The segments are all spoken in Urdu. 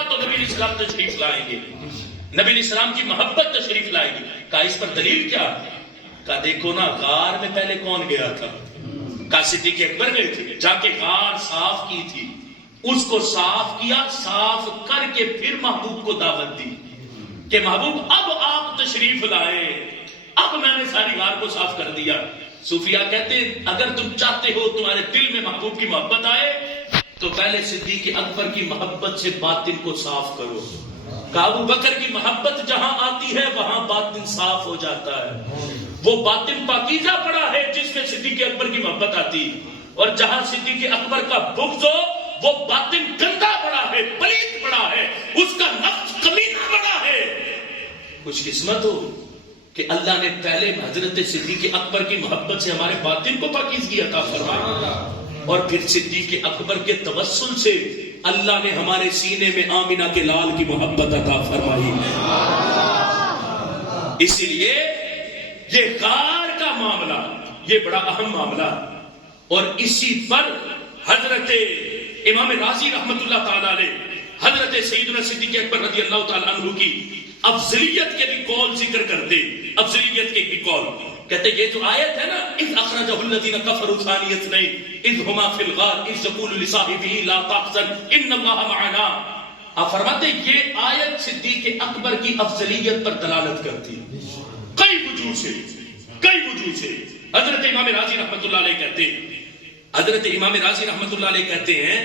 تو نبی علیہ السلام تشریف لائیں گے، نبی علیہ السلام کی محبت تشریف لائے گی. کہا اس پر دلیل کیا؟ کہا دیکھو نا غار میں پہلے کون گیا تھا؟ کہا صدیق اکبر گئے تھے، جا کے غار صاف کی تھی، اس کو صاف کیا، صاف کر کے پھر محبوب کو دعوت دی کہ محبوب اب آپ تشریف لائے، اب میں نے ساری غار کو صاف کر دیا. صوفیاء کہتے ہیں اگر تم چاہتے ہو تمہارے دل میں محبوب کی محبت آئے تو پہلے صدیق اکبر کی محبت سے باطن کو صاف کرو. ابو بکر کی محبت جہاں آتی ہے وہاں باطن صاف ہو جاتا ہے. وہ باطن پاکیزہ پڑا ہے جس میں صدیق اکبر کی محبت آتی، اور جہاں صدیق اکبر کا بغض ہو وہ باطن گندا پڑا ہے، پلیت پڑا ہے، اس کا نفس کمینہ پڑا ہے. خوش قسمت ہو کہ اللہ نے پہلے حضرت صدیق اکبر کی محبت سے ہمارے باطن کو پاکیزگی عطا فرمائی، اور پھر صدیق اکبر کے توسل سے اللہ نے ہمارے سینے میں آمنہ کے لال کی محبت عطا فرمائی. اسی لیے یہ غار کا معاملہ یہ بڑا اہم معاملہ، اور اسی پر حضرت امام راضی رحمت اللہ تعالی علیہ حضرت سیدنا صدیق اکبر رضی اللہ تعالی عنہ کی افضلیت کے بھی قول ذکر کرتے، افضلیت کے بھی قول کہتے یہ جو آیت ہے نا اذ اخرجہ الذین کفروا ثانی اثنین اذ ہما فی الغار اذ یقول لصاحبہ لا تحزن ان اللہ معنا، آپ فرماتے یہ آیت صدیق اکبر کی افضلیت پر دلالت کرتی ہے کئی وجوہ سے. حضرت امام راضی رحمت اللہ علیہ کہتے ہیں، حضرت امام راضی رحمت اللہ علیہ کہتے ہیں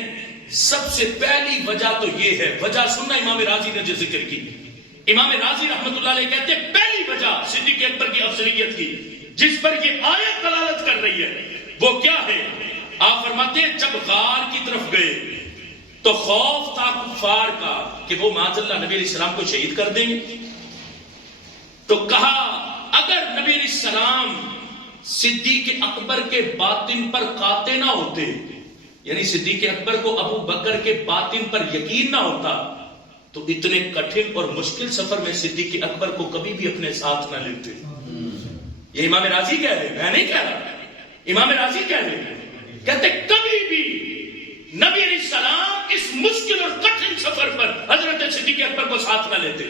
سب سے پہلی وجہ تو یہ ہے، وجہ سننا امام راضی نے جو ذکر کی، امام راضی رحمت اللہ علیہ کہتے ہیں پہلی وجہ صدیق اکبر کی افضلیت کی جس پر یہ آیت دلالت کر رہی ہے وہ کیا ہے؟ آپ فرماتے ہیں جب غار کی طرف گئے تو خوف تھا کفار کا کہ وہ معاذ اللہ نبی علیہ السلام کو شہید کر دیں گے. تو کہا اگر نبی علیہ السلام صدیق اکبر کے باطن پر قاطع نہ ہوتے، یعنی صدیق اکبر کو ابو بکر کے باطن پر یقین نہ ہوتا تو اتنے کٹھن اور مشکل سفر میں صدیق اکبر کو کبھی بھی اپنے ساتھ نہ لیتے. یہ امام راضی کہہ رہے ہیں، میں نہیں کہہ رہا، امام راضی کہہ رہے ہیں، کہتے کبھی بھی نبی علیہ السلام اس مشکل اور کٹھن سفر پر حضرت صدیق اکبر کو ساتھ نہ لیتے.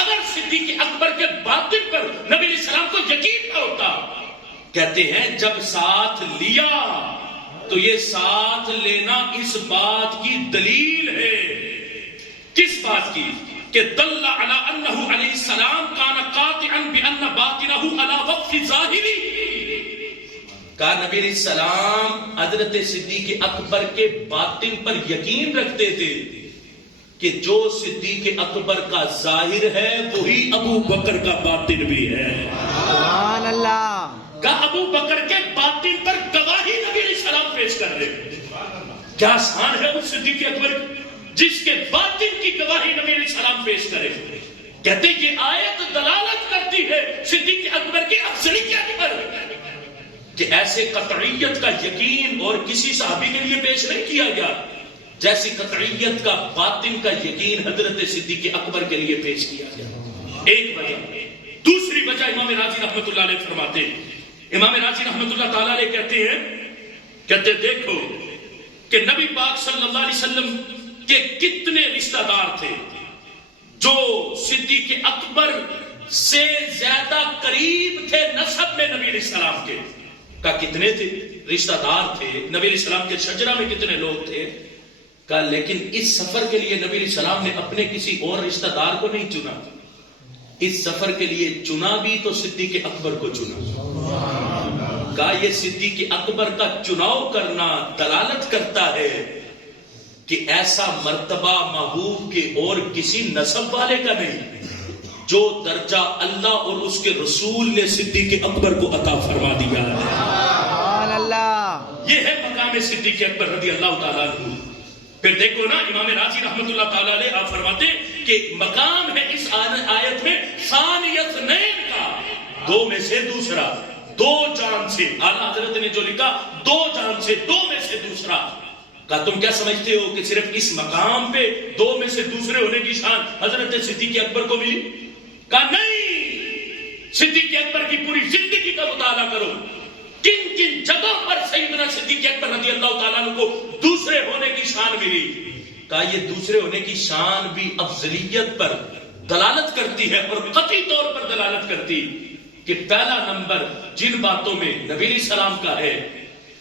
اگر صدیق اکبر کے باطن پر نبی علیہ السلام کو یقین نہ ہوتا، کہتے ہیں جب ساتھ لیا تو یہ ساتھ لینا اس بات کی دلیل ہے. کس بات کی؟ کہ دل علی انہ علیہ السلام کان قاطعا بان باطنہ علی وقف ظاہری، کہا نبی علیہ السلام حضرت صدیق اکبر کے باطن پر یقین رکھتے تھے کہ جو صدیق اکبر کا ظاہر ہے وہی ابو بکر کا باطن بھی ہے. سبحان اللہ. کہ ابو بکر کے باطن پر گواہی نبی علیہ السلام پیش کر رہے. کیا شان ہے اس صدیق اکبر جس کے باطن کی گواہی نبی علیہ السلام پیش کرے. کہتے یہ آیت دلالت کرتی ہے صدیق اکبر کی افضلیت پر کہ ایسے قطعیت کا یقین اور کسی صحابی کے لیے پیش نہیں کیا گیا جیسی قطعیت کا باطن کا یقین حضرت صدیق اکبر کے لیے پیش کیا گیا. ایک وجہ. دوسری وجہ امام راضی رحمت اللہ علیہ فرماتے ہیں، امام راضی رحمت اللہ تعالی علیہ کہتے دیکھو کہ نبی پاک صلی اللہ علیہ وسلم کے کتنے رشتہ دار تھے جو صدیق اکبر سے زیادہ قریب تھے نسب میں نبی علیہ السلام کے. کا کتنے تھے رشتہ دار تھے نبی علیہ السلام کے شجرہ میں کتنے لوگ تھے. کہا لیکن اس سفر کے لیے نبی علیہ السلام نے اپنے کسی اور رشتہ دار کو نہیں چنا، اس سفر کے لیے چنا بھی تو صدیق اکبر کو چنا. کہا یہ صدیق اکبر کا چناؤ کرنا دلالت کرتا ہے کہ ایسا مرتبہ محبوب کے اور کسی نسب والے کا نہیں جو درجہ اللہ اور اس کے رسول نے صدیق اکبر کو عطا فرما دیا ہے. سبحان اللہ. یہ ہے مقام صدیق اکبر رضی اللہ تعالیٰ عنہ. پھر دیکھو نا امام راضی رحمت اللہ تعالیٰ علیہ آپ فرماتے کہ مقام ہے اس آیت میں ثانی اثنین کا، دو میں سے دوسرا، دو جان سے. اعلیٰ حضرت نے جو لکھا دو جان سے، دو میں سے دوسرا. کہا تم کیا سمجھتے ہو کہ صرف اس مقام پہ دو میں سے دوسرے ہونے کی شان حضرت صدیق اکبر کو ملی؟ کہا نہیں، صدیق اکبر کی پوری زندگی کا مطالعہ کرو، کن کن جگہ پر سیدنا صدیق اکبر رضی اللہ تعالیٰ عنہ کو دوسرے ہونے کی شان ملی. کہا یہ دوسرے ہونے کی شان بھی افضلیت پر دلالت کرتی ہے اور قطعی طور پر دلالت کرتی کہ پہلا نمبر جن باتوں میں نبی علیہ السلام کا ہے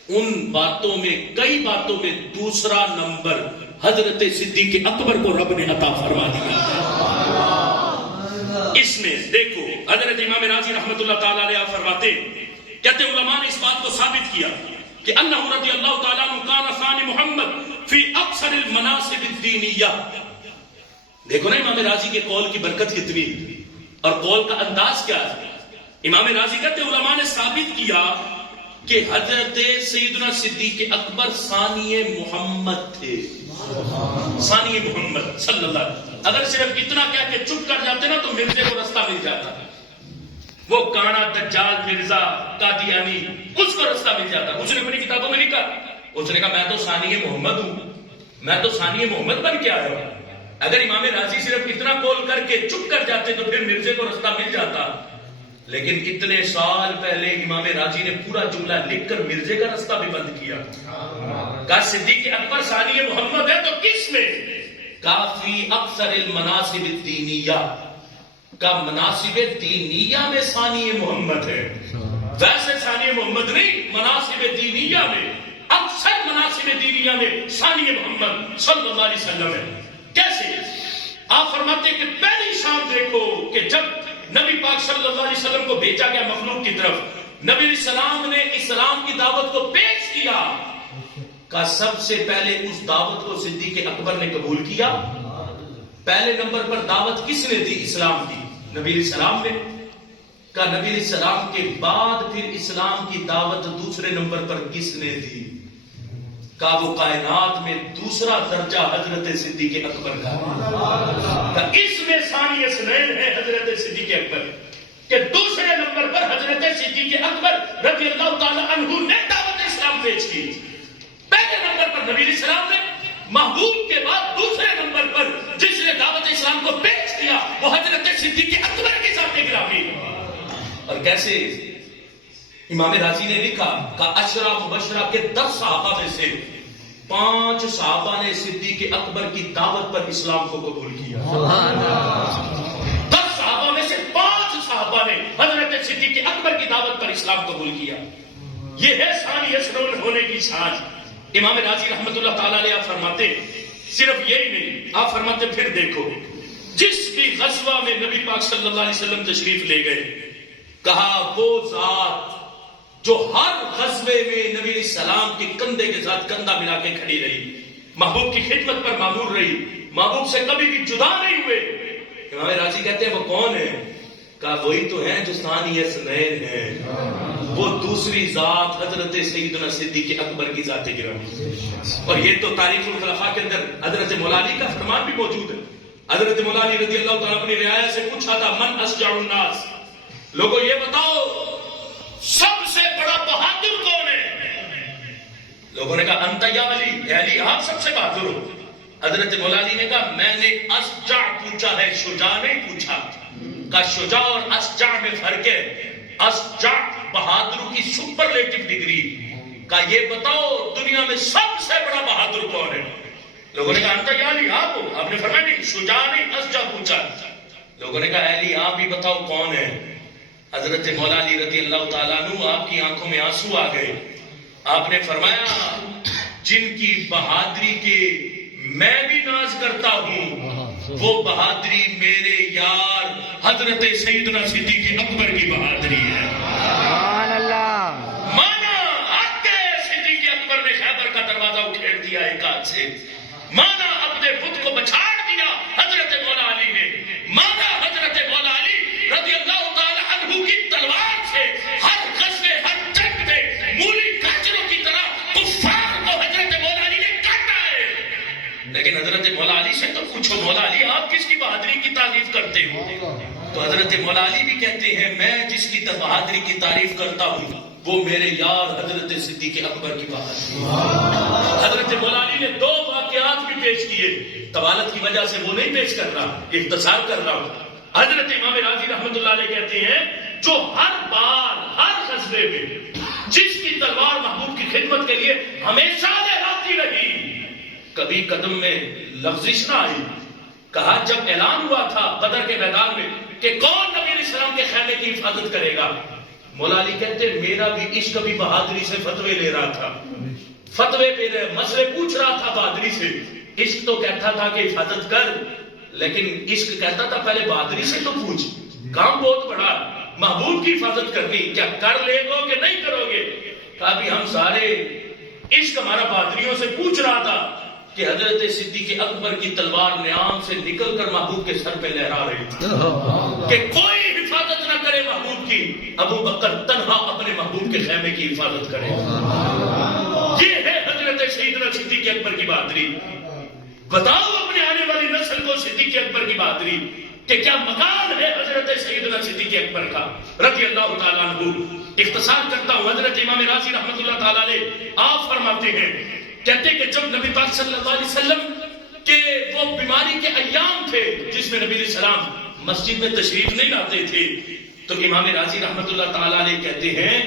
ان باتوں میں کئی باتوں میں دوسرا نمبر حضرت صدیق اکبر کو رب نے عطا فرما دیا. اس میں دیکھو حضرت امام راضی رحمت اللہ تعالی علیہ فرماتے کہتے علماء نے اس بات کو ثابت کیا کہ انہ رضی اللہ تعالیٰ عنہ کان ثانی محمد فی اکثر المناصب الدینیہ. دیکھو نا امام راضی کے قول کی برکت کتنی اور قول کا انداز کیا ہے. امام راضی کہتے علماء نے ثابت کیا کہ حضرت سیدنا صدیق اکبر ثانی محمد تھے. ثانی محمد صلی اللہ علیہ وسلم. اگر صرف اتنا کہہ کے چپ کر جاتے نا تو مرزے کو رستہ مل جاتا. وہ کانا دجال مرزا قادیانی اس کو رستہ مل جاتا. اس نے اپنی کتابوں میں لکھا, اس نے کہا میں تو ثانی محمد ہوں, میں تو ثانی محمد بن کے آیا ہوں. اگر امام راضی صرف اتنا قول کر کے چپ کر جاتے تو پھر مرزے کو رستہ مل جاتا. لیکن اتنے سال پہلے امام راضی نے پورا جملہ لکھ کر مرزے کا رستہ بھی بند کیا. کہا صدیق اکبر ثانی محمد ہے تو کس میں؟ کافی اکثر المناصب الدینیہ کا مناسب دینیہ میں ثانی محمد ہے. ویسے ثانی محمد نہیں, مناسب دینیہ میں اکثر مناسب دینیہ میں ثانی محمد صلی اللہ علیہ وسلم ہے. کیسے؟ آپ فرماتے ہیں کہ پہلی شان دیکھو کہ جب نبی پاک صلی اللہ علیہ وسلم کو بھیجا گیا مخلوق کی طرف, نبی علیہ السلام نے اسلام کی دعوت کو پیش کیا. کا سب سے پہلے اس دعوت کو صدیق اکبر نے قبول کیا. پہلے نمبر پر دعوت کس نے دی؟ اسلام کی, نبی علیہ السلام نے. کا نبی علیہ السلام کے بعد پھر اسلام کی دعوت دوسرے نمبر پر کس نے دی؟ کا وہ کائنات میں دوسرا درجہ حضرت صدیق اکبر کا. اس میں ثانی اثنین ہے حضرت صدیق اکبر کہ دوسرے نمبر پر حضرت صدیق اکبر رضی اللہ تعالی عنہ نے دعوت اسلام پیش کی. پہلے نمبر پر نبی علیہ السلام نے, محبوب کے بعد دوسرے نمبر پر جس نے دعوت اسلام کو پیش کیا وہ حضرت صدیق اکبر کی ذات گرامی. اور کیسے؟ امام راضی نے لکھا کہ عشرہ مبشرہ کے 10 صحابہ میں سے 5 صحابہ نے صدیق اکبر کی دعوت پر اسلام کو قبول کیا. 10 صحابہ میں سے 5 صحابہ نے حضرت صدیق اکبر کی دعوت پر اسلام قبول کیا. یہ ہے ثانی اثنین ہونے کی شان. امام راضی رحمت اللہ تعالی علیہ فرماتے صرف یہی نہیں, آپ فرماتے پھر دیکھو جس بھی غزوہ میں نبی پاک صلی اللہ علیہ وسلم تشریف لے گئے, کہا وہ ذات جو ہر غزوے میں نبی علیہ السلام کے کندھے کے ساتھ کندھا ملا کے کھڑی رہی, محبوب کی خدمت پر معمور رہی, محبوب سے کبھی بھی جدا نہیں ہوئے. امام راضی کہتے ہیں وہ کون ہے؟ کہا وہی تو ہیں جو ثانی اثنین ہیں, وہ دوسری ذات حضرت سیدنا صدیق اکبر کی ذات گرامی. اور یہ تو تاریخ الخلفاء کے اندر حضرت مولا علی کا فرمان بھی موجود ہے. حضرت مولا علی رضی اللہ تعالیٰ اپنی رعایا سے پوچھا تھا من اشجع الناس, لوگوں یہ بتاؤ سب سے بڑا بہادر کون ہے؟ لوگوں نے کہا انت یا علی, اے علی آپ سب سے بہادر ہو. حضرت مولا علی نے کہا میں نے اشجع پوچھا ہے, شجاع نہیں پوچھا. کا شجاع اور اشجع میں فرق ہے. اشجع بہادر کی سپرلیٹو ڈگری. کا یہ بتاؤ دنیا میں سب سے بڑا بہادر کون ہے؟ لوگوں نے کہا انت یا علی آپ ہو. آپ نے فرمایا نہیں, شجاع نہیں اشجع پوچھا. لوگوں نے کہا علی آپ ہی بتاؤ کون ہے؟ حضرت مولا علی رضی اللہ تعالیٰ عنہ آپ کی آنکھوں میں آنسو آ گئے. آپ نے فرمایا جن کی بہادری کے میں بھی ناز کرتا ہوں وہ بہادری میرے یار حضرت سیدنا صدیق اکبر کی بہادری ہے. سبحان اللہ. مانا آتے صدیق اکبر نے خیبر کا دروازہ اکھیڑ دیا ایک ہاتھ سے, مانا اپنے بت کو بچھاڑ دیا حضرت مولا علی نے, مانا حضرت مولا علی رضی اللہ تعالی عنہ کی تلوار سے ہر غزوے ہر جنگ میں مولی گاجروں کی طرح کفار کو حضرت مولا علی نے کاٹا ہے. لیکن حضرت مولا علی سے تو پوچھو مولا علی آپ کس کی بہادری کی تعریف کرتے ہو؟ تو حضرت مولا علی بھی کہتے ہیں میں جس کی بہادری کی تعریف کرتا ہوں وہ میرے یار حضرت صدیق اکبر کی بہادری. حضرت مولا علی نے 2 واقعات بھی پیش کیے, طوالت کی وجہ سے وہ نہیں پیش کر رہا, اختصار کر رہا ہوں. حضرت امام راضی رحمت اللہ علیہ کہتے ہیں جو ہر بار ہر غزوے میں جس کی تلوار محبوب کی خدمت کے لیے ہمیشہ لہراتی رہی, کبھی قدم میں لغزش نہ آئی. کہا جب اعلان ہوا تھا بدر کے میدان میں کہ کون نبی علیہ السلام کے خیمے کی حفاظت کرے گا, مولا علی کہتے میرا بھی عشق بھی بہادری سے فتوے لے رہا تھا, فتوے پہ مسئلے پوچھ رہا تھا بہادری سے. عشق تو کہتا تھا کہ حفاظت کر, لیکن عشق کہتا تھا پہلے بہادری سے تو پوچھ, کام بہت بڑا, محبوب کی حفاظت کرنی, کیا کر لے گو کہ نہیں کرو گے؟ کہا بھی ہم سارے عشق ہمارا بہادریوں سے پوچھ رہا تھا کہ حضرت صدیق اکبر کی تلوار نیام سے نکل کر محبوب کے سر پہ لہرا رہی تھی کہ کوئی حفاظت نہ کرے محبوب کی, ابو بکر تنہا اپنے محبوب کے خیمے کی حفاظت کرے. یہ ہے حضرت سیدنا صدیق اکبر کی بہادری. بتاؤ اپنے آنے والی نسل کو صدیق اکبر کی بہادری کہ کیا مقام ہے حضرت سیدنا صدیق اکبر کا رضی اللہ تعالیٰ عنہ. اختصار کرتا ہوں, حضرت امام راضی رحمۃ اللہ تعالیٰ علیہ آپ فرماتے ہیں, کہتے کہ جب نبی پاک صلی اللہ علیہ وسلم کے وہ بیماری کے ایام تھے جس میں نبی علیہ السلام مسجد میں تشریف نہیں لاتے تھے, تو امام راضی رحمۃ اللہ تعالیٰ علیہ کہتے ہیں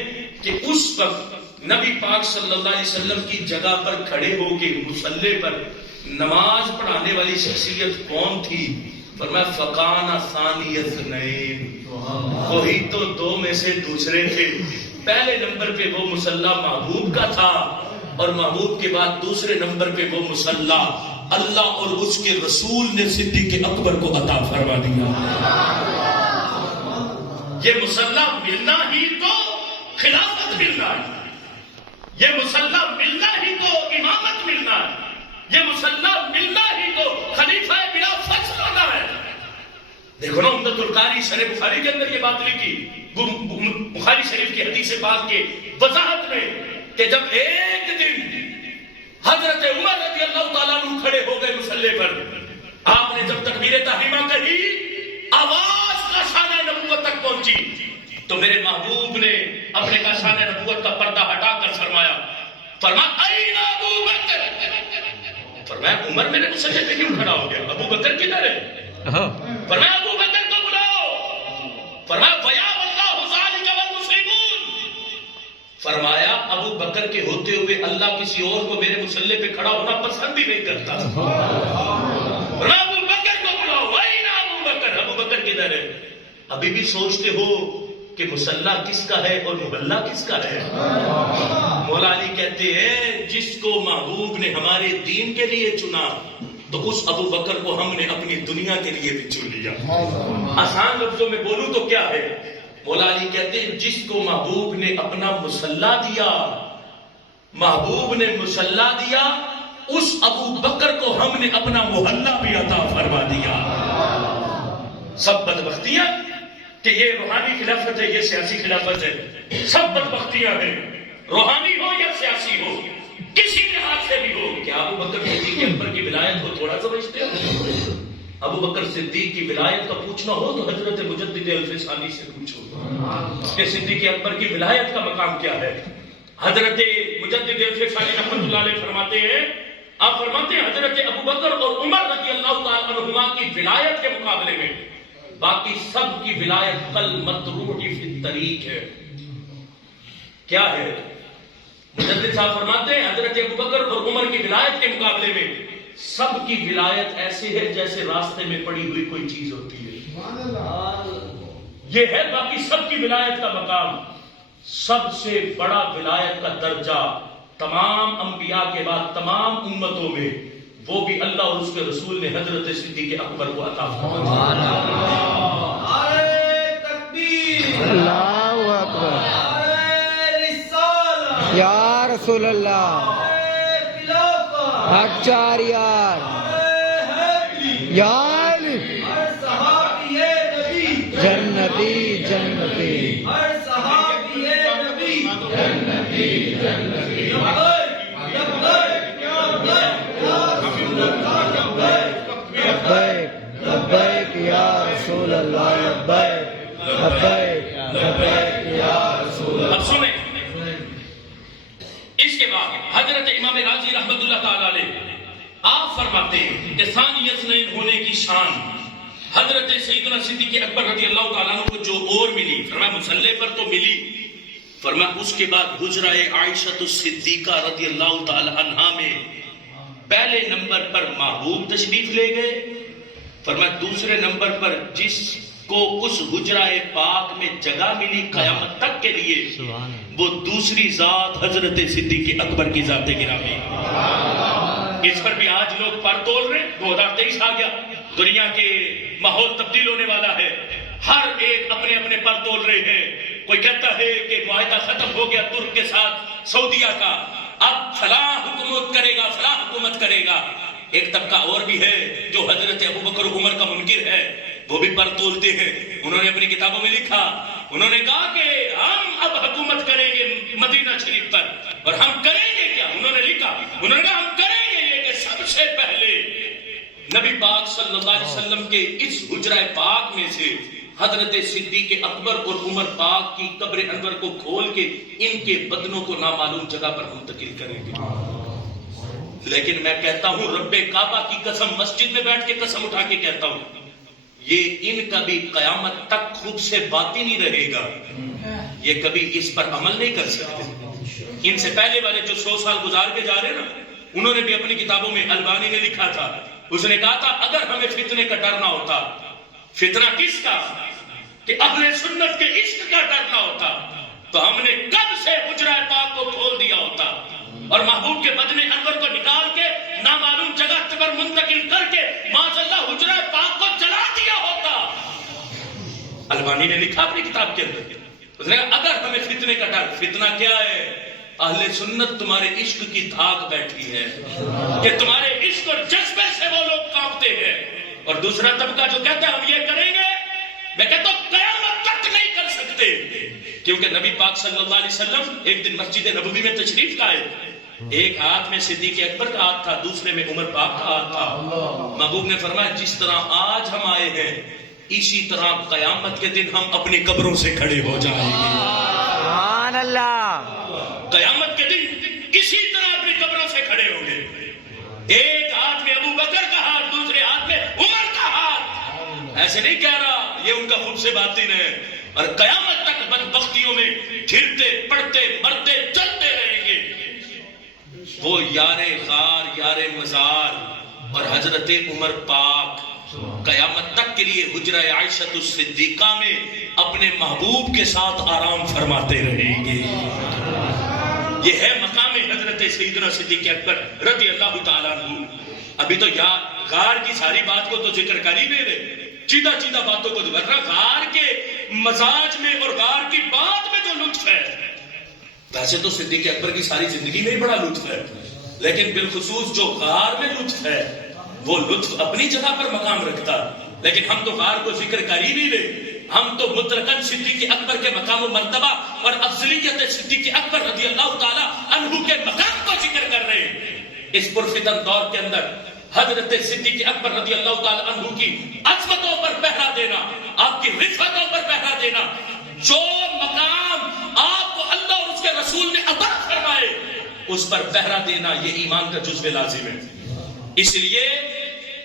کہ اس وقت نبی پاک صلی اللہ علیہ وسلم کی جگہ پر کھڑے ہو کے مصلی پر نماز پڑھانے والی شخصیت کون تھی؟ فرمایا فقان ثانی اثنین, وہی تو دو میں سے دوسرے تھے. پہلے نمبر پہ وہ مصلی محبوب کا تھا, اور محبوب کے بعد دوسرے نمبر پہ وہ مصلی اللہ اور اس کے رسول نے صدیق اکبر کو عطا فرما دیا. یہ مصلی ملنا ہی تو خلافت ملنا ہے, یہ مصلی ملنا ہی تو امامت ملنا ہے, یہ مصلی ملنا ہی تو خلیفہ بلا فصل ہونا ہے. دیکھو نا عمدۃ القاری شرح بخاری کے اندر یہ بات لکھی, بخاری شریف کی حدیث پاک کے وضاحت میں, کہ جب ایک دن حضرت عمر رضی اللہ تعالیٰ عنہ کھڑے ہو گئے مصلی پر, آپ نے جب تکبیر تحریمہ کہی آواز کاشانہ نبوت تک پہنچی, تو میرے محبوب نے اپنے کاشانہ نبوت کا پردہ ہٹا کر فرمایا این ابو بکر, فرمایا عمر میرے مصلی پہ کیوں کھڑا ہو گیا, ابو بکر کدھر ہے؟ فرمایا ابو بکر کو بلاؤ. فرمایا ویا واللہ ذالک والمسلمون, فرمایا ابو بکر کے ہوتے ہوئے اللہ کسی اور کو میرے مصلی پہ کھڑا ہونا پسند ہی نہیں کرتا. فرمایا ابو بکر کو بلاؤ. این ابو بکر, ابو بکر کدھر ہے؟ ابھی بھی سوچتے ہو کہ مصلی کس کا ہے اور محلہ کس کا ہے؟ مولا علی کہتے ہیں جس کو محبوب نے ہمارے دین کے لیے چنا تو اس ابو بکر کو ہم نے اپنی دنیا کے لیے بھی چن لیا. آسان لفظوں میں بولوں تو کیا ہے؟ مولا علی کہتے ہیں جس کو محبوب نے اپنا مصلی دیا, محبوب نے مصلی دیا, اس ابو بکر کو ہم نے اپنا محلہ بھی عطا فرما دیا. سب بدبختیاں کہ یہ روحانی خلافت ہے, یہ سیاسی خلافت ہے, سب بدبختیاں ہیں, روحانی ہو یا سیاسی ہو, کسی لحاظ سے بھی ہو. کیا ابو بکر صدیق اکبر کی ولایت کو تھوڑا سمجھتے ہو؟ ابو بکر صدیق کی ولایت کا پوچھنا ہو تو حضرت مجدد الفسانی سے پوچھو کہ صدیق اکبر کی ولایت کا مقام کیا ہے. حضرت مجدد الفسانی رحمۃ اللہ علیہ فرماتے ہیں, آپ فرماتے ہیں حضرت ابو بکر اور عمر رضی اللہ تعالیٰ عنہما کی ولایت کے مقابلے میں باقی سب کی ولایت کل مطروح فی الطریق ہے. کیا ہے؟ مجدد صاحب فرماتے ہیں حضرت ابو بکر اور عمر کی ولایت کے مقابلے میں سب کی ولایت ایسے ہے جیسے راستے میں پڑی ہوئی کوئی چیز ہوتی ہے. یہ ہے باقی سب کی ولایت کا مقام. سب سے بڑا ولایت کا درجہ تمام انبیاء کے بعد تمام امتوں میں وہ بھی اللہ اور اس کے رسول نے حضرت صدیق اکبر کو عطا فرمایا. اللہ اکبر, یا رسول اللہ, اچار یار, یا علی, جنتی جنتی, جنتی جنتی, لبیک لبیک یا رسول اللہ, لبیک لبیک لبیک یا رسول اللہ. اب سنیں, اس کے بعد حضرت امام راضی رحمت اللہ تعالیٰ علیہ آپ فرماتے ہیں کہ ثانی اثنین ہونے کی شان حضرت سیدنا صدیق اکبر رضی اللہ تعالیٰ عنہ کو جو اور ملی, فرمایا مصلی پر تو ملی, فرمایا اس کے بعد حجرہ عائشہ الصدیقہ رضی اللہ تعالیٰ عنہا میں پہلے نمبر پر محبوب تشریف لے گئے، فرمایا دوسرے نمبر پر جس کو اس حجرہ پاک میں جگہ ملی قیامت تک کے لیے وہ دوسری ذات حضرت صدیق اکبر کی ذات گرامی۔ اس پر بھی آج لوگ پر تول رہے، 2023 آ گیا، دنیا کے ماحول تبدیل ہونے والا ہے، ہر ایک اپنے اپنے پر تول رہے ہیں۔ کوئی کہتا ہے کہ معاہدہ ختم ہو گیا ترک کے ساتھ سعودیہ کا، اب فلاں حکومت کرے گا، فلاں حکومت کرے گا۔ ایک طبقہ اور بھی ہے جو حضرت ابوبکر عمر کا منکر ہے، وہ بھی پر تولتے ہیں۔ انہوں نے اپنی کتابوں میں لکھا، انہوں نے کہا کہ ہم اب حکومت کریں گے مدینہ شریف پر، اور ہم کریں گے کیا؟ انہوں نے لکھا، انہوں نے کہا ہم کریں گے یہ کہ سب سے پہلے نبی پاک صلی اللہ علیہ وسلم کے اس حجرہ پاک میں سے حضرت صدیق اکبر اور عمر پاک کی قبر انور کو کھول کے ان کے بدنوں کو نامعلوم جگہ پر منتقل کریں گے۔ لیکن میں کہتا ہوں رب کعبہ کی قسم، مسجد میں بیٹھ کے قسم اٹھا کے کہتا ہوں، یہ ان کا بھی قیامت تک خود سے باطنی رہے گا، یہ کبھی اس پر عمل نہیں کر سکتے۔ ان سے پہلے والے جو 100 سال گزار کے جا رہے ہیں نا، انہوں نے بھی اپنی کتابوں میں، البانی نے لکھا تھا، اس نے کہا تھا اگر ہمیں فتنے کا ڈرنا ہوتا، فتنہ کس کا؟ کہ اپنے سنت کے عشق کا ڈرنا ہوتا، تو ہم نے کب سے حجرہ پاک کو کھول دیا ہوتا اور محبوب کے بدن انور کو نکال کے نامعلوم جگہ پر منتقل کر کے معاذ اللہ حجرہ پاک کو جلا دیا ہوتا۔ البانی نے لکھا اپنی کتاب کے اندر، اس نے کہا اگر ہمیں فتنے کا ڈر، فتنہ کیا ہے؟ اہل سنت تمہارے عشق کی دھاک بیٹھی ہے کہ تمہارے عشق اور جذبے سے وہ لوگ کانپتے ہیں، اور دوسرا طبقہ جو کہتا ہے ہم یہ کریں گے، میں کہتا ہوں قیامت تک نہیں کر سکتے، کیونکہ نبی پاک صلی اللہ علیہ وسلم ایک دن مسجد نبوی میں تشریف لائے، ایک ہاتھ میں صدیق اکبر کا ہاتھ تھا، دوسرے میں عمر پاک کا ہاتھ تھا۔ محبوب نے فرمایا جس طرح آج ہم آئے ہیں اسی طرح قیامت کے دن ہم اپنی قبروں سے کھڑے ہو جائیں گے۔ سبحان اللہ۔ قیامت کے دن اسی طرح اپنی قبروں سے کھڑے ہوں گے، ایک ہاتھ میں ابو بکر کا ہاتھ، دوسرے ہاتھ میں عمر کا ہاتھ۔ ایسے نہیں کہہ رہا، یہ ان کا خود سے باطن ہے، اور قیامت تک بدبختیوں میں گرتے پڑتے مرتے چلتے رہیں گے۔ وہ یار غار، یار مزار اور حضرت عمر پاک قیامت تک کے لیے حجرہ عائشہ الصدیقہ میں اپنے محبوب کے ساتھ آرام فرماتے رہیں گے۔ یہ ہے مقام حضرت سیدنا صدیق اکبر رضی اللہ تعالیٰ عنہ۔ ابھی تو غار کی ساری بات کو تو ذکر کر ہی نہیں رہے، چیدہ چیدہ باتوں کو ورنہ غار کے مزاج میں اور غار کی بات میں جو لطف ہے، ویسے تو صدیق اکبر کی ساری زندگی میں ہی بڑا لطف ہے، لیکن بالخصوص جو غار میں لطف ہے وہ لطف اپنی جگہ پر مقام رکھتا، لیکن ہم تو غار کو ذکر کر ہی نہیں رہے، ہم تو مطلقاً صدیق اکبر کے مقام و مرتبہ اور افضلیت صدیق اکبر رضی اللہ تعالیٰ عنہ کے مقام کو ذکر کر رہے ہیں۔ اس پرفتن دور کے اندر حضرت صدیق اکبر رضی اللہ تعالیٰ عنہ کی عظمتوں پر پہرا دینا، آپ کی رفعتوں پر پہرا دینا، جو مقام آپ کو اللہ اور اس کے رسول نے عطا فرمائے اس پر پہرا دینا، یہ ایمان کا جزو لازم ہے۔ اس لیے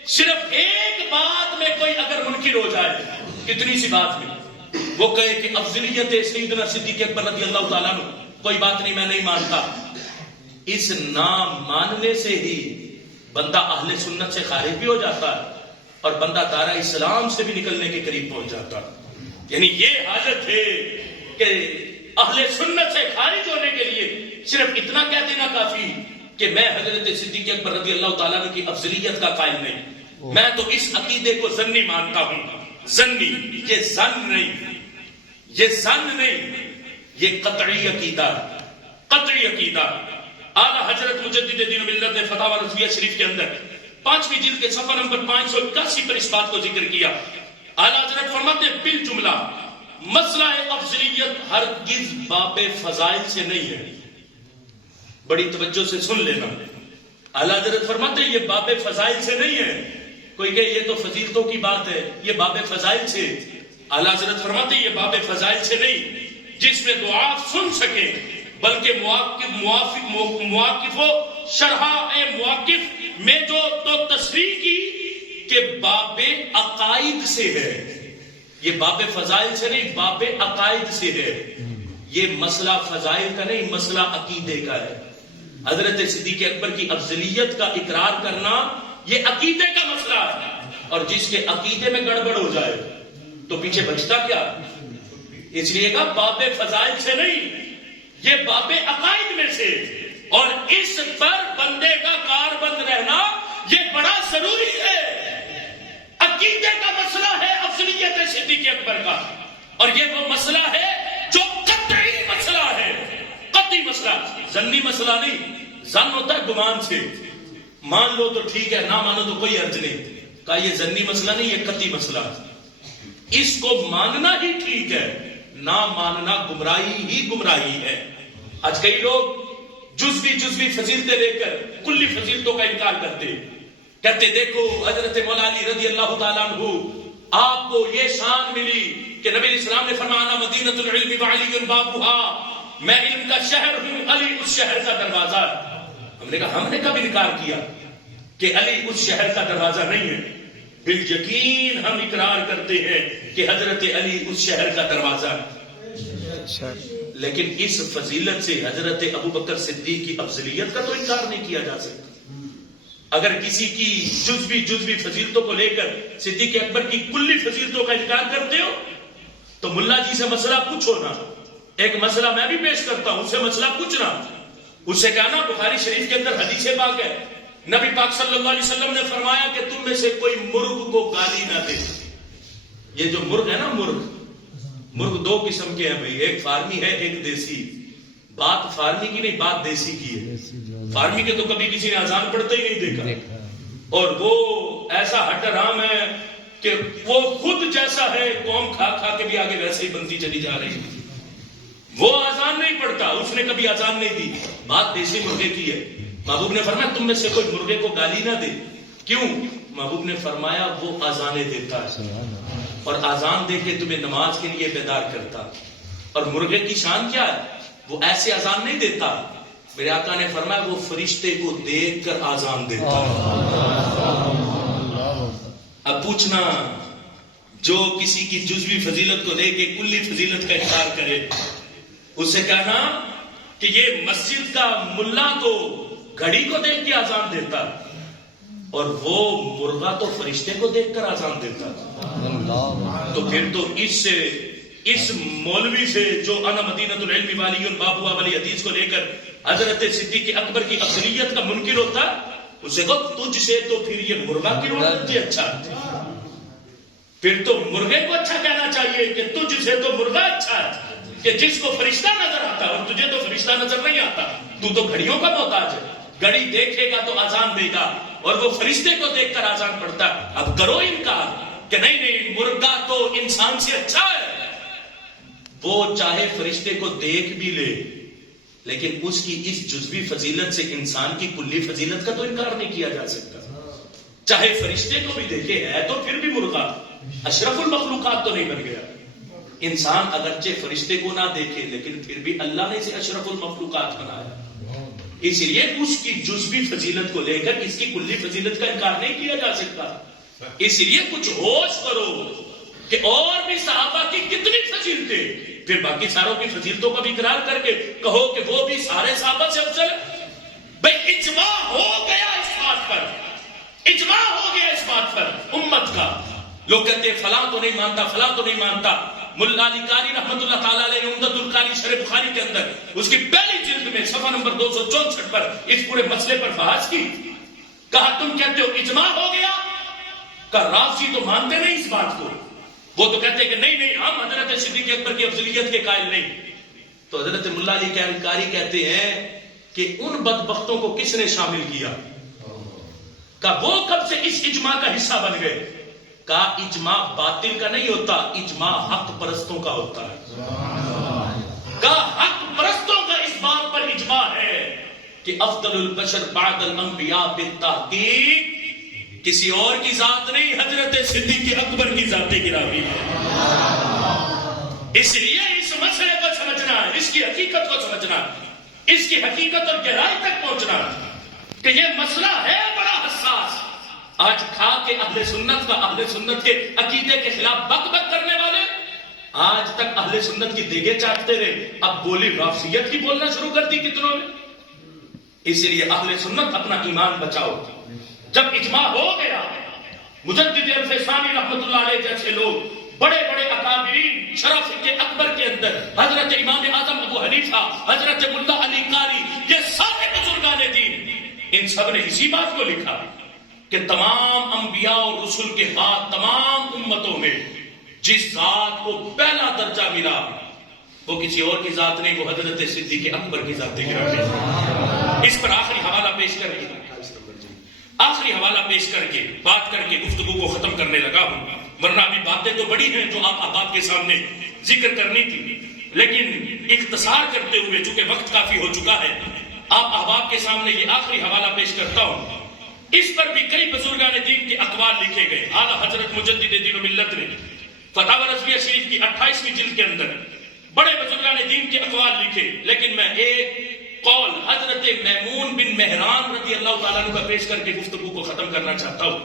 صرف ایک بات میں کوئی اگر منکر ہو جائے، کتنی سی بات میں وہ کہے کہ افضلیت سیدنا صدیق اکبر رضی اللہ تعالیٰ عنہ، کوئی بات نہیں میں نہیں مانتا، اس نام ماننے سے ہی بندہ اہل سنت سے خارج بھی ہو جاتا ہے اور بندہ دارہ اسلام سے بھی نکلنے کے قریب پہنچ جاتا ہے۔ یعنی یہ حالت ہے کہ اہل سنت سے خارج ہونے کے لیے صرف اتنا کہہ دینا کافی کہ میں حضرت صدیق اکبر رضی اللہ تعالیٰ عنہ کی افضلیت کا قائل نہیں، میں تو اس عقیدے کو ظنی مانتا ہوں۔ ظنی، یہ ظن نہیں، یہ ظن نہیں، یہ قطعی عقیدہ، قطعی عقیدہ۔ اعلیٰ حضرت مجدد دین و ملت نے فتاوی رضویہ شریف کے اندر 5ویں جلد کے صفحہ نمبر 581 پر اس بات کو ذکر کیا۔ اعلیٰ حضرت فرماتے ہیں بالجملہ مسئلہ افضلیت ہرگز باب فضائل سے نہیں ہے۔ بڑی توجہ سے سن لینا، اعلیٰ حضرت فرماتے ہیں یہ باب فضائل سے نہیں ہے۔ کوئی کہ یہ تو فضیلتوں کی بات ہے، یہ باب فضائل سے۔ اعلیٰ حضرت فرماتے ہیں یہ باب فضائل سے نہیں، جس میں دعا سن سکے، بلکہ مواقف و شرح مواقف میں جو تو تصریح کی کہ باب عقائد سے ہے، یہ باب فضائل سے نہیں، باب عقائد سے ہے۔ یہ مسئلہ فضائل کا نہیں، مسئلہ عقیدے کا ہے۔ حضرت صدیق اکبر کی افضلیت کا اقرار کرنا یہ عقیدے کا مسئلہ ہے، اور جس کے عقیدے میں گڑبڑ ہو جائے تو پیچھے بچتا کیا؟ اس لیے کہ باب فضائل سے نہیں، یہ باب عقائد میں سے، اور اس پر بندے کا کاربند رہنا یہ بڑا ضروری ہے۔ عقیدے کا مسئلہ ہے افضلیت صدیق اکبر کا، اور یہ وہ مسئلہ ہے جو قطعی مسئلہ ہے، قطعی مسئلہ، ظنی مسئلہ نہیں۔ ظن ہوتا ہے گمان سے، مان لو تو ٹھیک ہے، نہ مانو تو کوئی حرج نہیں۔ کہا یہ ظنی مسئلہ نہیں، یہ قطعی مسئلہ ہے، اس کو ماننا ہی ٹھیک ہے، نہ ماننا گمراہی ہی گمراہی ہے۔ آج کئی لوگ جزوی فضیلتیں لے کر کلی فضیلتوں کا انکار کرتے، کہتے دیکھو حضرت مولا علی رضی اللہ تعالیٰ عنہ آپ کو یہ شان ملی کہ نبی اسلام نے فرمایا مدینۃ العلم وعلی بابها، میں علم کا شہر ہوں، علی اس شہر کا دروازہ۔ ہم نے کہا ہم نے کب انکار کیا کہ علی اس شہر کا دروازہ نہیں ہے؟ بالیقین ہم اقرار کرتے ہیں کہ حضرت علی اس شہر کا دروازہ ہے، لیکن اس فضیلت سے حضرت ابو بکر صدیق کی افضلیت کا تو انکار نہیں کیا جا سکتا۔ اگر کسی کی جزوی فضیلتوں کو لے کر صدیق اکبر کی کلی فضیلتوں کا انکار کرتے ہو تو ملا جی سے مسئلہ پوچھو نا، ایک مسئلہ میں بھی پیش کرتا ہوں، اسے مسئلہ پوچھنا، اس سے کہنا بخاری شریف کے اندر حدیث پاک ہے، نبی پاک صلی اللہ علیہ وسلم نے فرمایا کہ تم میں سے کوئی مرغ کو گالی نہ دے۔ یہ جو مرغ ہے نا، مرغ دو قسم کے ہیں بھائی، ایک فارمی ہے ایک دیسی۔ بات فارمی کی نہیں، بات دیسی کی ہے۔ فارمی کے تو کبھی کسی نے اذان پڑھتے ہی نہیں دیکھا، اور وہ ایسا حٹرام ہے کہ وہ خود جیسا ہے، قوم کھا کھا کے بھی آگے ویسے ہی بنتی چلی جا رہی ہے۔ وہ اذان نہیں پڑھتا، اس نے کبھی اذان نہیں دی۔ بات دیسی مرغے کی ہے۔ محبوب نے فرمایا تم میں سے کوئی مرغے کو گالی نہ دے۔ کیوں؟ محبوب نے فرمایا وہ اذانیں دیتا ہے، اور اذان دے کے تمہیں نماز کے لیے بیدار کرتا، اور مرغے کی شان کیا ہے؟ وہ ایسے اذان نہیں دیتا، میرے آقا نے فرمایا وہ فرشتے کو دیکھ کر اذان دیتا ہے۔ اب پوچھنا، جو کسی کی جزوی فضیلت کو لے کے کلی فضیلت کا انکار کرے، اسے کہنا کہ یہ مسجد کا ملا تو گھڑی کو دیکھ کے اذان دیتا، اور وہ مرغا تو فرشتے کو دیکھ کر اذان دیتا، تو پھر تو اس مولوی سے جو انا مدینۃ العلم والی بابوا والی حدیث کو لے کر حضرت صدیق اکبر کی افضلیت کا منکر ہوتا، اسے کو تجھ سے تو پھر یہ مرغا کی روایت اچھا، پھر تو مرغے کو اچھا کہنا چاہیے کہ تجھ سے تو مرغا اچھا ہے، کہ جس کو فرشتہ نظر آتا اور تجھے تو فرشتہ نظر نہیں آتا، تو گھڑیوں کا محتاج ہے، گھڑی دیکھے گا تو اذان دے گا، اور وہ فرشتے کو دیکھ کر اذان پڑھتا۔ اب کرو انکار کہ نہیں مرغا تو انسان سے اچھا ہے، وہ چاہے فرشتے کو دیکھ بھی لے، لیکن اس کی اس جزوی فضیلت سے انسان کی کلی فضیلت کا تو انکار نہیں کیا جا سکتا۔ چاہے فرشتے کو بھی دیکھے، ہے تو پھر بھی مرغا، اشرف المخلوقات تو نہیں بن گیا۔ انسان اگرچہ فرشتے کو نہ دیکھے، لیکن پھر بھی اللہ نے اسے اشرف المخلوقات بنایا، اس لیے اس کی جزوی فضیلت کو لے کر اس کی کلی فضیلت کا انکار نہیں کیا جا سکتا۔ اس لیے کچھ ہوش کرو کہ اور بھی صحابہ کی کتنی فضیلتیں، پھر باقی ساروں کی فضیلتوں کا بھی اقرار کر کے کہو کہ وہ بھی سارے صحابہ سے افضل ہے۔ بھئی اجماع ہو گیا اس بات پر، اجماع ہو گیا اس بات پر امت کا۔ لوگ کہتے ہیں فلاں تو نہیں مانتا، فلاں تو نہیں مانتا۔ ملا علی قاری رحمت اللہ تعالیٰ علیہ نے عمدۃ القاری شرح بخاری کے اندر اس کی پہلی جلد میں صفحہ نمبر 264 پر اس پورے مسئلے پر بحث کی۔ کہا تم کہتے ہو اجماع ہو گیا، کہ رافضی تو مانتے نہیں اس بات کو، وہ تو کہتے ہیں کہ نہیں ہم حضرت صدیق اکبر کی افضلیت کے قائل نہیں۔ تو حضرت ملا علی قاری کہتے ہیں کہ ان بدبختوں کو کس نے شامل کیا؟ کہ وہ کب سے اس اجماع کا حصہ بن گئے؟ کہا اجماع باطل کا نہیں ہوتا، اجماع حق پرستوں کا ہوتا ہے۔ کہا حق پرستوں کا اس بات پر اجماع ہے کہ افضل البشر بعد الانبیاء بالتحقیق کسی اور کی ذات نہیں، حضرت صدیق اکبر کی ذات گرامی ہے۔ اس لیے اس مسئلے کو سمجھنا، اس کی حقیقت کو سمجھنا، اس کی حقیقت اور گہرائی تک پہنچنا کہ یہ مسئلہ ہے بڑا حساس۔ آج کھا کے اہل سنت کے عقیدے کے خلاف بک کرنے والے آج تک اہل سنت کی دیگیں چاٹتے رہے، اب بولی رافضیت کی بولنا شروع کر دی کتنوں نے۔ اس لیے اہل سنت اپنا ایمان بچاؤ. جب اجماع ہو گیا, مجدد الفسانی رحمۃ اللہ علیہ جیسے لوگ, بڑے بڑے اکابرین شرف کے اکبر کے اندر, حضرت امام اعظم ابو حنیفہ, حضرت ملا علی قاری, یہ سارے بزرگان دین, ان سب نے اسی بات کو لکھا کہ تمام انبیاء اور رسل کے بعد تمام امتوں میں جس ذات کو پہلا درجہ ملا وہ کسی اور کی ذات نہیں, وہ حضرت صدیق اکبر کی ذات گرامی. اس پر آخری حوالہ پیش کر کے بات کر کے گفتگو کو ختم کرنے لگا ہوں, ورنہ ابھی باتیں تو بڑی ہیں جو آپ احباب کے سامنے ذکر کرنی تھی, لیکن اختصار کرتے ہوئے چونکہ وقت کافی ہو چکا ہے, آپ احباب کے سامنے یہ آخری حوالہ پیش کرتا ہوں. اس پر بھی کئی بزرگان دین کے اقوال لکھے گئے. اعلیٰ حضرت مجدد دین و ملت نے فتاوی رضویہ شریف کی 28ویں جلد کے اندر بڑے بزرگان دین کے اقوال لکھے, لیکن میں ایک قول حضرت میمون بن مہران رضی اللہ تعالیٰ عنہ کا پیش کر کے گفتگو کو ختم کرنا چاہتا ہوں.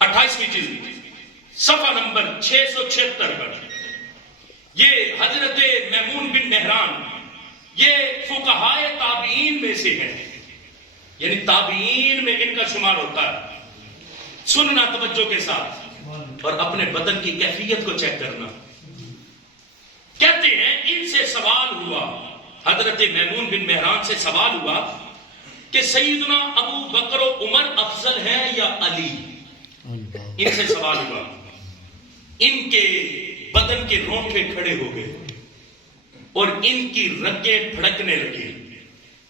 28ویں جلد صفحہ نمبر 676 پر یہ حضرت میمون بن مہران یہ فقہائے تابعین میں سے ہیں, یعنی تابعین میں ان کا شمار ہوتا ہے. سننا توجہ کے ساتھ اور اپنے بدن کی کیفیت کو چیک کرنا. کہتے ہیں ان سے سوال ہوا, حضرت میمون بن مہران سے سوال ہوا کہ سیدنا ابو بکر و عمر افضل ہیں یا علی. ان سے سوال ہوا, ان کے بدن کے رونٹے کھڑے ہو گئے اور ان کی رگیں پھڑکنے لگی,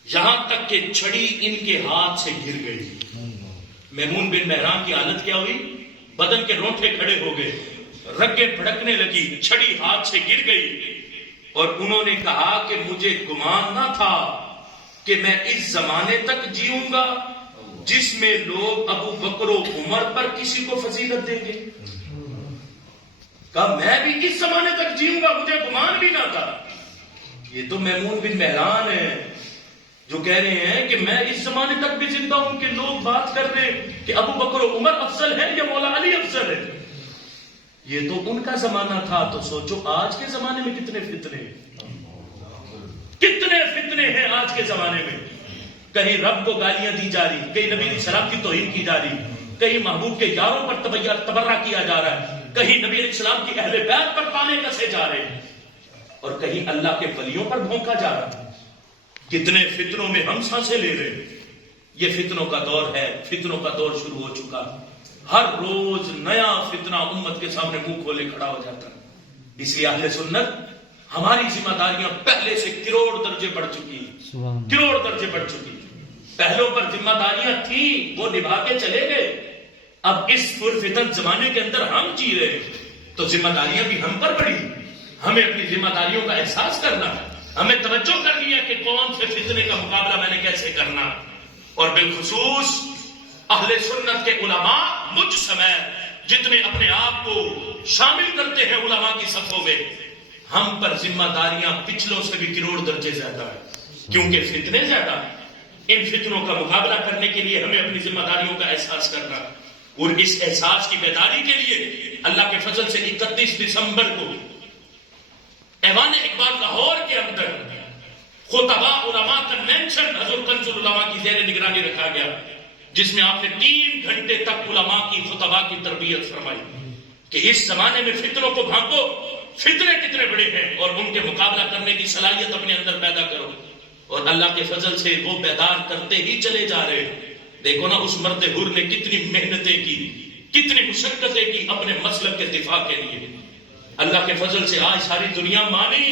یہاں تک کہ چھڑی ان کے ہاتھ سے گر گئی. میمون بن مہران کی حالت کیا ہوئی؟ بدن کے رونٹے کھڑے ہو گئے, رگیں پھڑکنے لگی, چھڑی ہاتھ سے گر گئی, اور انہوں نے کہا کہ مجھے گمان نہ تھا کہ میں اس زمانے تک جیوں گا جس میں لوگ ابو بکر و عمر پر کسی کو فضیلت دیں گے. کہا میں بھی اس زمانے تک جیوں گا, مجھے گمان بھی نہ تھا. یہ تو میمون بن مہران ہے جو کہہ رہے ہیں کہ میں اس زمانے تک بھی زندہ ہوں کہ لوگ بات کر رہے ہیں کہ ابو بکر و عمر افضل ہے یا مولا علی افضل ہے. یہ تو ان کا زمانہ تھا, تو سوچو آج کے زمانے میں کتنے فتنے ہیں آج کے زمانے میں. کہیں رب کو گالیاں دی جا رہی, کہیں نبی علیہ السلام کی توہین کی جا رہی, کہیں محبوب کے یاروں پر تبرہ کیا جا رہا ہے, کہیں نبی علیہ السلام کی اہل بیت پر تانے کسے جا رہے ہیں, اور کہیں اللہ کے ولیوں پر بھونکا جا رہا ہے. کتنے فتنوں میں ہم سانسیں لے رہے ہیں. یہ فتنوں کا دور ہے, فتنوں کا دور شروع ہو چکا. ہر روز نیا فتنہ امت کے سامنے منہ کھولے کھڑا ہو جاتا ہے. اس لیے اہل سنت ہماری ذمہ داریاں پہلے سے کروڑ درجے بڑھ چکی. پہلوں پر ذمہ داریاں تھیں, وہ نبھا کے چلے گئے. اب اس پرفتن زمانے کے اندر ہم جی رہے, تو ذمہ داریاں بھی ہم پر پڑی. ہمیں اپنی ذمہ داریوں کا احساس کرنا ہے, ہمیں توجہ کرنی ہے کہ کون سے فتنے کا مقابلہ میں نے کیسے کرنا. اور بالخصوص اہل سنت کے علماء مجھ سمیت جتنے اپنے آپ کو شامل کرتے ہیں علماء کی صفوں میں, ہم پر ذمہ داریاں پچھلوں سے بھی کروڑ درجے زیادہ ہیں, کیونکہ فتنے زیادہ ہیں. ان فتنوں کا مقابلہ کرنے کے لیے ہمیں اپنی ذمہ داریوں کا احساس کرنا, اور اس احساس کی بیداری کے لیے اللہ کے فضل سے 31 دسمبر کو ایوان اقبال لاہور کے اندر خطبہ علماء کنونشن حضور کنز العلماء کی زیر نگرانی رکھا گیا, جس میں آپ نے 3 گھنٹے تک علماء کی خطبہ کی تربیت فرمائی کہ اس زمانے میں فتنوں کو بھانپو, فتنے کتنے بڑے ہیں, اور ان کے مقابلہ کرنے کی صلاحیت اپنے اندر پیدا کرو. اور اللہ کے فضل سے وہ بیدار کرتے ہی چلے جا رہے ہیں. دیکھو نا اس مرد حر نے کتنی محنتیں کی, کتنی مشقتیں کی اپنے مسلک کے دفاع کے لیے. اللہ کے فضل سے آج ساری دنیا مانی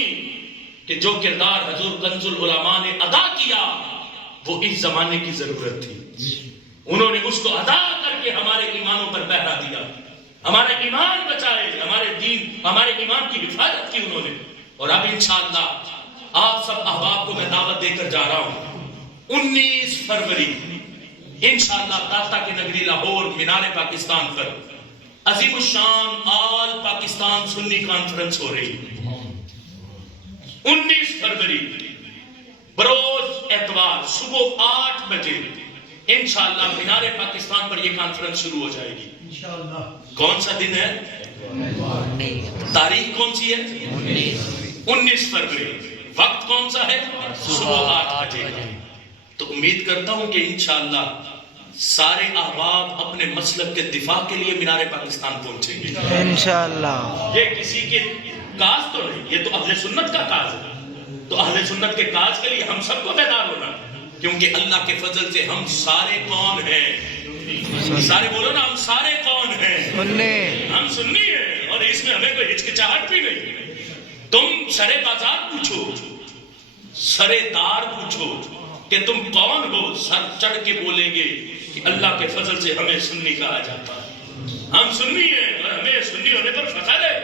کہ جو کردار حضور کنز العلماء نے ادا کیا وہ اس زمانے کی ضرورت تھی. انہوں نے اس کو ادا کر کے ہمارے ایمانوں پر پہرا دیا, ہمارے ایمان بچائے, ہمارے دین, ہمارے ایمان کی حفاظت کی انہوں نے. اور اب انشاءاللہ آپ سب احباب کو میں دعوت دے کر جا رہا ہوں 19 فروری انشاءاللہ داتا کی نگری لاہور مینار پاکستان پر عظیم الشان آل پاکستان سنی کانفرنس ہو رہی ہے. 19 فروری بروز اتوار صبح 8 بجے انشاءاللہ مینار پاکستان پر یہ کانفرنس شروع ہو جائے گی. کون سا دن ہے؟ تاریخ کون سی ہے؟ 19 فروری. وقت کون سا ہے؟ صبح 8 بجے. تو امید کرتا ہوں کہ انشاءاللہ سارے احباب اپنے مسلک کے دفاع کے لیے مینار پاکستان پہنچیں گے انشاءاللہ. یہ کسی کے کاز تو نہیں، یہ تو اہل سنت کا کاز ہے. تو اہل سنت کے کاز کے لیے ہم سب کو بیدار ہونا، کیونکہ اللہ کے فضل سے ہم سارے کون ہیں؟ سارے بولو نا، ہم سارے کون ہیں؟ سنی. ہم سنی ہیں، اور اس میں ہمیں کوئی ہچکچاہٹ بھی نہیں. تم سرے بازار پوچھو، سرے دار پوچھو کہ تم کون ہو، سر چڑھ کے بولیں گے کہ اللہ کے فضل سے ہمیں سنی کہا جاتا ہے. ہم سنی ہیں اور ہمیں سنی ہونے پر فخر ہے.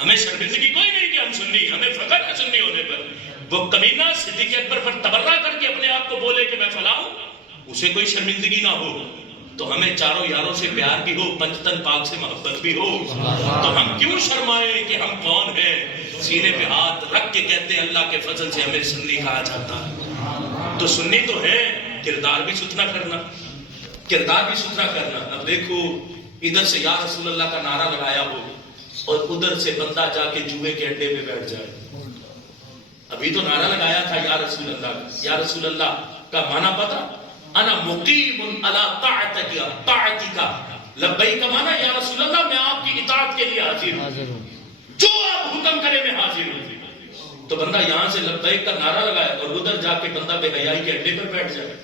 ہمیں شرمندگی کوئی نہیں کہ ہم سنی، ہمیں فخر ہے سنی ہونے پر. وہ کمینہ صدیق اکبر پر تبرہ کر کے اپنے آپ کو بولے کہ میں فلاں ہوں، اسے کوئی شرمندگی نہ ہو. تو ہمیں چاروں یاروں سے پیار بھی ہو، پنجتن پاک سے محبت بھی ہو، تو ہم کیوں شرمائیں کہ ہم کون ہیں؟ سینے پہ ہاتھ رکھ کے کہتے ہیں اللہ کے فضل سے ہمیں سنی کہا جاتا ہے. تو سنی تو ہے، کردار بھی ستھرا کرنا، کردار بھی ستھرا کرنا. اب دیکھو ادھر سے یا رسول اللہ کا نعرہ لگایا ہو اور ادھر سے بندہ جا کے جوئے کے اڈے پہ بیٹھ جائے. ابھی تو نعرہ لگایا تھا یا رسول اللہ کا. یا رسول اللہ کا معنی پتا؟ انا مقیم علی طاعتک. لبیک کا معنی یا رسول اللہ میں آپ کی اطاعت کے لیے حاضر ہوں، جو آپ حکم کرے میں حاضر ہوں. تو بندہ یہاں سے لبیک کا نعرہ لگائے اور ادھر جا کے بندہ بے حیائی کے اڈے پر بیٹھ جائے.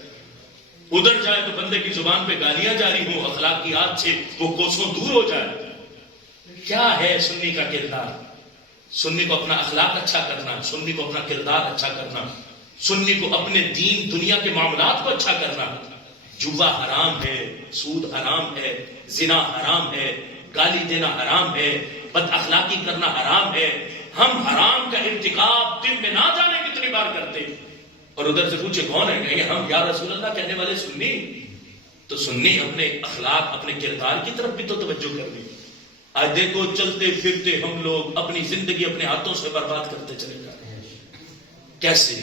ادھر جائے تو بندے کی زبان پہ گالیاں جاری ہوں، اخلاقیات سے وہ کوسوں دور ہو جائے. کیا ہے سنی کا کردار؟ سنی کو اپنا اخلاق اچھا کرنا، سنی کو اپنا کردار اچھا کرنا، سنی کو اپنے دین دنیا کے معاملات کو اچھا کرنا. جوا حرام ہے، سود حرام ہے، زنا حرام ہے، گالی دینا حرام ہے، بد اخلاقی کرنا حرام ہے. ہم حرام کا ارتکاب دن میں نہ جانے کتنی بار کرتے، اور ادھر سے پوچھے کون ہے، کہیں ہم یا رسول اللہ کہنے والے سنی. تو سنی اپنے اخلاق اپنے کردار کی طرف بھی تو توجہ کرنی. آج دیکھو چلتے پھرتے ہم لوگ اپنی زندگی اپنے ہاتھوں سے برباد کرتے چلے جا رہے ہیں. کیسے؟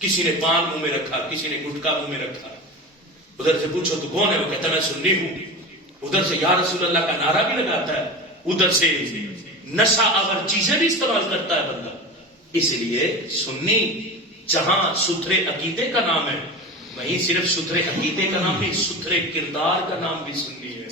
کسی نے پان منہ میں رکھا، کسی نے گٹکا منہ میں رکھا. ادھر سے پوچھو تو کون ہے، وہ کہتا ہے میں سنی ہوں. ادھر سے یا رسول اللہ کا نعرہ بھی لگاتا ہے، ادھر سے نشہ آور چیزیں بھی استعمال کرتا ہے بندہ. اس لیے سنی جہاں ستھرے عقیدے کا نام ہے، وہیں صرف ستھرے عقیدے کا نام نہیں، ستھرے کردار کا نام بھی سنی ہے.